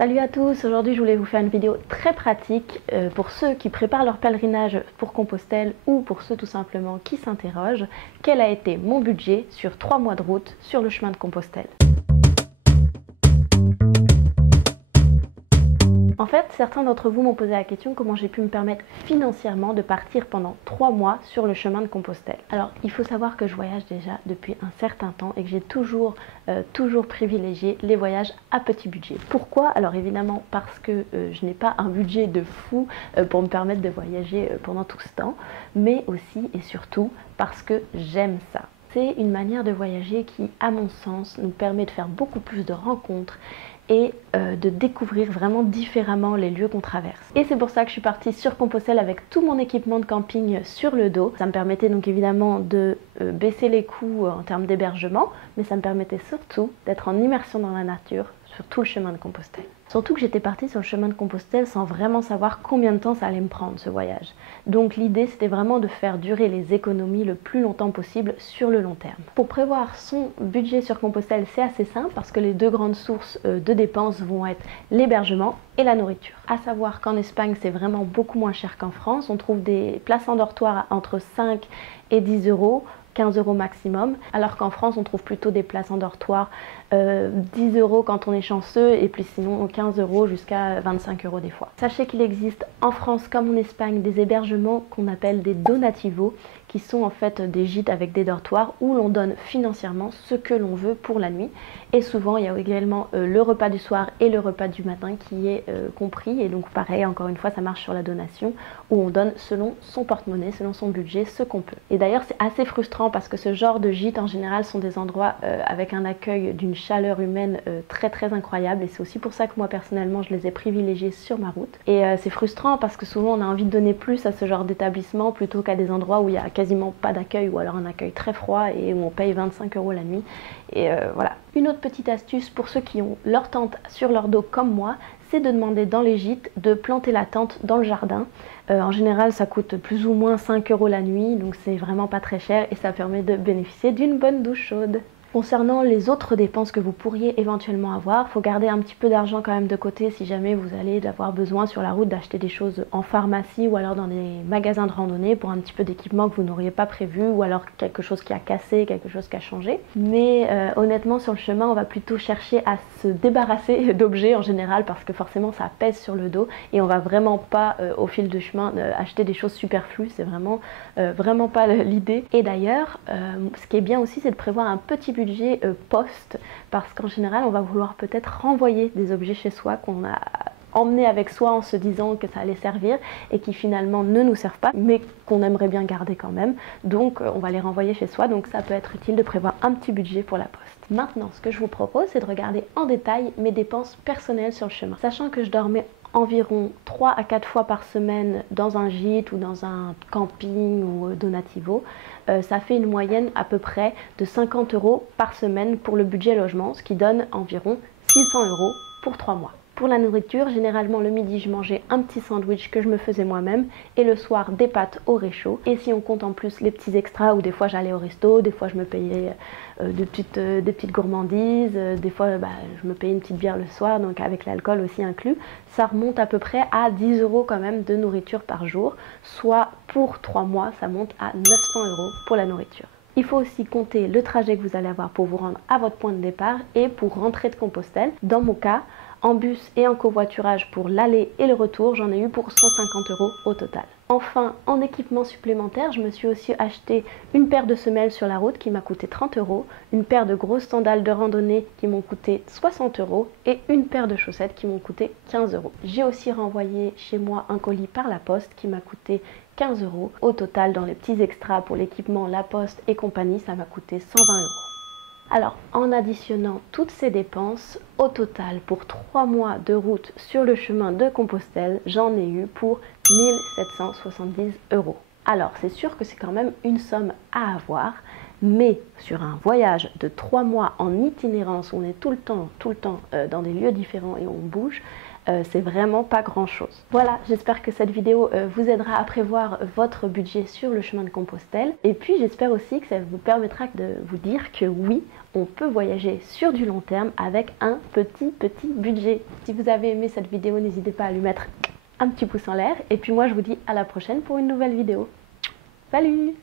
Salut à tous, aujourd'hui je voulais vous faire une vidéo très pratique pour ceux qui préparent leur pèlerinage pour Compostelle ou pour ceux tout simplement qui s'interrogent. Quel a été mon budget sur 3 mois de route sur le chemin de Compostelle? En fait, certains d'entre vous m'ont posé la question comment j'ai pu me permettre financièrement de partir pendant 3 mois sur le chemin de Compostelle. Alors, il faut savoir que je voyage déjà depuis un certain temps et que j'ai toujours privilégié les voyages à petit budget. Pourquoi? Alors évidemment parce que je n'ai pas un budget de fou pour me permettre de voyager pendant tout ce temps, mais aussi et surtout parce que j'aime ça. C'est une manière de voyager qui, à mon sens, nous permet de faire beaucoup plus de rencontres et de découvrir vraiment différemment les lieux qu'on traverse. Et c'est pour ça que je suis partie sur Compostelle avec tout mon équipement de camping sur le dos. Ça me permettait donc évidemment de baisser les coûts en termes d'hébergement, mais ça me permettait surtout d'être en immersion dans la nature sur tout le chemin de Compostelle. Surtout que j'étais partie sur le chemin de Compostelle sans vraiment savoir combien de temps ça allait me prendre ce voyage. Donc l'idée c'était vraiment de faire durer les économies le plus longtemps possible sur le long terme. Pour prévoir son budget sur Compostelle, c'est assez simple parce que les deux grandes sources de dépenses vont être l'hébergement et la nourriture. À savoir qu'en Espagne c'est vraiment beaucoup moins cher qu'en France. On trouve des places en dortoir entre 5 et 10 euros. 15 euros maximum, alors qu'en France on trouve plutôt des places en dortoir 10 euros quand on est chanceux et puis sinon 15 euros jusqu'à 25 euros des fois. Sachez qu'il existe en France comme en Espagne des hébergements qu'on appelle des donativos qui sont en fait des gîtes avec des dortoirs où l'on donne financièrement ce que l'on veut pour la nuit et souvent il y a également le repas du soir et le repas du matin qui est compris et donc pareil encore une fois ça marche sur la donation où on donne selon son porte-monnaie, selon son budget ce qu'on peut. Et d'ailleurs c'est assez frustrant parce que ce genre de gîtes en général sont des endroits avec un accueil d'une chaleur humaine très incroyable et c'est aussi pour ça que moi personnellement je les ai privilégiés sur ma route et c'est frustrant parce que souvent on a envie de donner plus à ce genre d'établissement plutôt qu'à des endroits où il y a quasiment pas d'accueil ou alors un accueil très froid et où on paye 25 euros la nuit et voilà. Une autre petite astuce pour ceux qui ont leur tente sur leur dos comme moi, c'est de demander dans les gîtes de planter la tente dans le jardin. En général ça coûte plus ou moins 5 euros la nuit donc c'est vraiment pas très cher et ça permet de bénéficier d'une bonne douche chaude. Concernant les autres dépenses que vous pourriez éventuellement avoir, il faut garder un petit peu d'argent quand même de côté si jamais vous allez avoir besoin sur la route d'acheter des choses en pharmacie ou alors dans des magasins de randonnée pour un petit peu d'équipement que vous n'auriez pas prévu ou alors quelque chose qui a cassé, quelque chose qui a changé. Mais honnêtement sur le chemin on va plutôt chercher à se débarrasser d'objets en général parce que forcément ça pèse sur le dos et on va vraiment pas au fil du chemin acheter des choses superflues, c'est vraiment pas l'idée. Et d'ailleurs ce qui est bien aussi c'est de prévoir un petit budget poste parce qu'en général on va vouloir peut-être renvoyer des objets chez soi qu'on a emmenés avec soi en se disant que ça allait servir et qui finalement ne nous servent pas mais qu'on aimerait bien garder quand même, donc on va les renvoyer chez soi, donc ça peut être utile de prévoir un petit budget pour la poste. Maintenant ce que je vous propose c'est de regarder en détail mes dépenses personnelles sur le chemin, sachant que je dormais environ 3 à 4 fois par semaine dans un gîte ou dans un camping ou donativo. Ça fait une moyenne à peu près de 50 euros par semaine pour le budget logement, ce qui donne environ 600 euros pour 3 mois. Pour la nourriture, généralement le midi je mangeais un petit sandwich que je me faisais moi-même et le soir des pâtes au réchaud. Et si on compte en plus les petits extras où des fois j'allais au resto, des fois je me payais des petites gourmandises, des fois je me payais une petite bière le soir, donc avec l'alcool aussi inclus, ça remonte à peu près à 10 euros quand même de nourriture par jour, soit pour 3 mois ça monte à 900 euros pour la nourriture. Il faut aussi compter le trajet que vous allez avoir pour vous rendre à votre point de départ et pour rentrer de Compostelle. Dans mon cas, en bus et en covoiturage pour l'aller et le retour, j'en ai eu pour 150 euros au total. Enfin, en équipement supplémentaire, je me suis aussi acheté une paire de semelles sur la route qui m'a coûté 30 euros, une paire de grosses sandales de randonnée qui m'ont coûté 60 euros et une paire de chaussettes qui m'ont coûté 15 euros. J'ai aussi renvoyé chez moi un colis par la poste qui m'a coûté 15 euros. Au total, dans les petits extras pour l'équipement, la poste et compagnie, ça m'a coûté 120 euros. Alors, en additionnant toutes ces dépenses, au total, pour 3 mois de route sur le chemin de Compostelle, j'en ai eu pour 1770 euros. Alors, c'est sûr que c'est quand même une somme à avoir, Mais sur un voyage de 3 mois en itinérance, où on est tout le temps dans des lieux différents et on bouge, c'est vraiment pas grand chose. Voilà, j'espère que cette vidéo vous aidera à prévoir votre budget sur le chemin de Compostelle. Et puis j'espère aussi que ça vous permettra de vous dire que oui, on peut voyager sur du long terme avec un petit budget. Si vous avez aimé cette vidéo, n'hésitez pas à lui mettre un petit pouce en l'air. Et puis moi je vous dis à la prochaine pour une nouvelle vidéo. Salut!